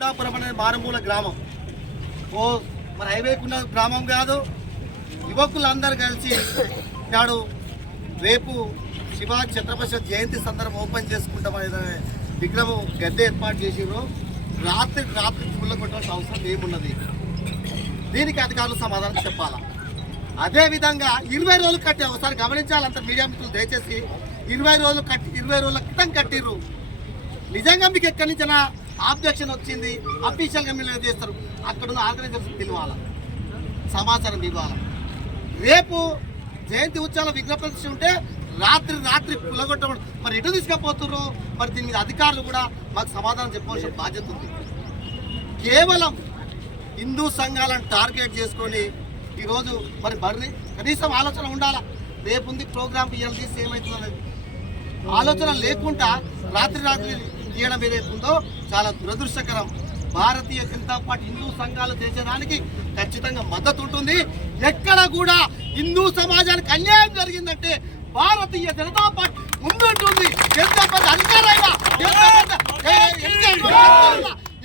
కొండాపురం అనే మారుమూల గ్రామం. ఓ మన హైవేకున్న గ్రామం కాదు. యువకులందరూ కలిసి నాడు రేపు శివాజీ ఛత్రపతి జయంతి సందర్భం ఓపెన్ చేసుకుంటామనే విగ్రహం గద్దె ఏర్పాటు చేసిర్రు. రాత్రి పుల్ల కొట్టాల్సిన అవసరం ఏమున్నది? దీనికి అధికారులు సమాధానం చెప్పాలా. అదేవిధంగా 20 రోజులు కట్టి ఒకసారి గమనించాలంత మీడియా మిత్రులు దయచేసి 20 రోజులు కట్టి 20 రోజుల క్రితం కట్టిర్రు. నిజంగా మీకు ఎక్కడి నుంచి ఆబ్జెక్షన్ వచ్చింది, అఫీషియల్గా మీరు చేస్తారు, అక్కడున్న ఆర్గనైజర్స్ పిలవాల, సమాచారం ఇవ్వాలి. రేపు జయంతి ఉత్సవాల విగ్రహ ప్రతిష్ఠ ఉంటే రాత్రి పుల్లగొట్టడం మరి ఎటు తీసుకపోతున్నారు? మరి దీని మీద అధికారులు కూడా మాకు సమాధానం చెప్పవలసిన బాధ్యత ఉంది. కేవలం హిందూ సంఘాలను టార్గెట్ చేసుకొని ఈరోజు మరి కనీసం ఆలోచన ఉండాలా. రేపు ఉంది ప్రోగ్రామ్ ఇవాళ తీసి ఏమవుతుందనేది ఆలోచన లేకుండా రాత్రి తీయడం ఏదైతుందో చాలా దురదృష్టకరం. భారతీయ జనతా పార్టీ హిందూ సంఘాలు చేసేదానికి ఖచ్చితంగా మద్దతు ఉంటుంది. ఎక్కడ కూడా హిందూ సమాజానికి అన్యాయం జరిగిందంటే భారతీయ జనతా పార్టీ ముందుంటుంది. ఎంత పెద్ద అధికారైనా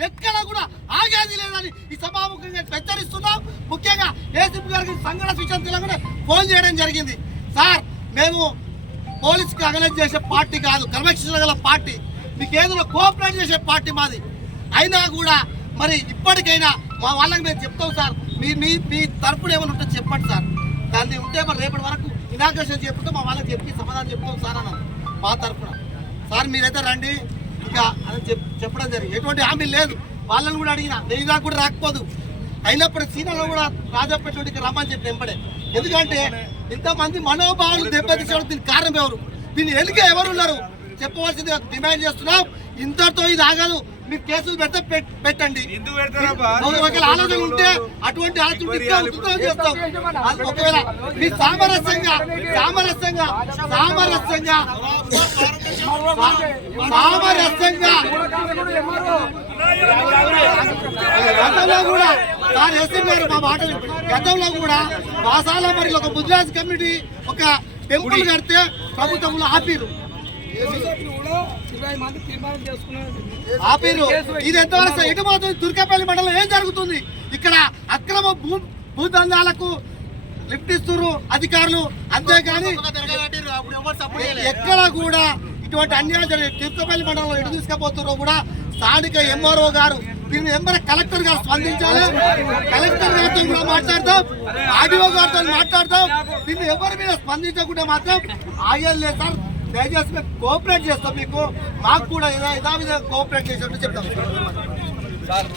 ఎక్కడ కూడా ఆగేది లేదని ఈ సభాముఖంగా హెచ్చరిస్తున్నాం. ముఖ్యంగా ఏసీపీ గారికి సంఘటన విషయం తెలంగాణ ఫోన్ చేయడం జరిగింది. సార్, మేము పోలీసుకి అగలెట్ చేసే పార్టీ కాదు, క్రమశిక్షణ గల పార్టీ, మీకు ఏదైనా కోఆపరేట్ చేసే పార్టీ మాది. అయినా కూడా మరి ఇప్పటికైనా మా వాళ్ళకి మేము చెప్తాం సార్, మీ తరపున ఏమైనా ఉంటే చెప్పండి సార్. దాన్ని ఉంటే మరి రేపటి వరకు ఇనాగ్రేషన్ చెప్తే మా వాళ్ళకి చెప్పి సమాధానం చెప్తాం సార్ అన్నారు మా తరఫున. సార్ మీరైతే రండి ఇక అని చెప్పడం జరిగింది. ఎటువంటి హామీ లేదు. వాళ్ళని కూడా అడిగిన నేను నాకు కూడా రాకపోదు. అయినప్పుడు సీనియర్లో కూడా రాజాపేటకి రమ్మని చెప్పి వెంబడే. ఎందుకంటే ఇంతమంది మనోభావాలు దెబ్బతీసేవాడు దీనికి కారణం ఎవరు? దీన్ని వెనుక ఎవరు ఉన్నారు చెప్పవలసింది డిమాండ్ చేస్తున్నాం. ఇంతటితో ఇది ఆగదు. మీరు కేసులు పెట్టండి. ఒకవేళ ఆలోచన ఉంటే అటువంటి ఆలోచన చేస్తాం. ఒకవేళ మీరు సామరస్యంగా గతంలో కూడా సార్ ఎస్సీ గారు మా మాట గతంలో కూడా వాసాల మరి ఒక ముద్రాజ్ కమ్యూనిటీ ఒక టెంపుల్ కడితే ప్రభుత్వంలో ఆపిరు. ఇది ఎంతవరకు ఎటు పోతుంది? తుర్కపల్లి మండలం ఏం జరుగుతుంది? ఇక్కడ అక్రమ భూదందాలకు లిఫ్ట్ ఇస్తున్నారు అధికారులు. అంతేగాని ఎక్కడ కూడా ఇటువంటి అన్యాయం జరిగింది. తుర్కపల్లి మండలంలో ఎటు తీసుకుపోతున్నారో కూడా స్థానిక ఎంఆర్ఓ గారు దీన్ని కలెక్టర్ గారు స్పందించాలి. కలెక్టర్ గారితో కూడా మాట్లాడతాం, ఆర్డీఓ గారితో మాట్లాడతాం. దీన్ని ఎవరి మీద స్పందించకుండా మాత్రం ఆగేది లేదు సార్. దయచేసి మేము కోఆపరేట్ చేస్తాం. మీకు మాకు కూడా యథావిధంగా కోఆపరేట్ చేసినట్టు చెప్తాం సార్.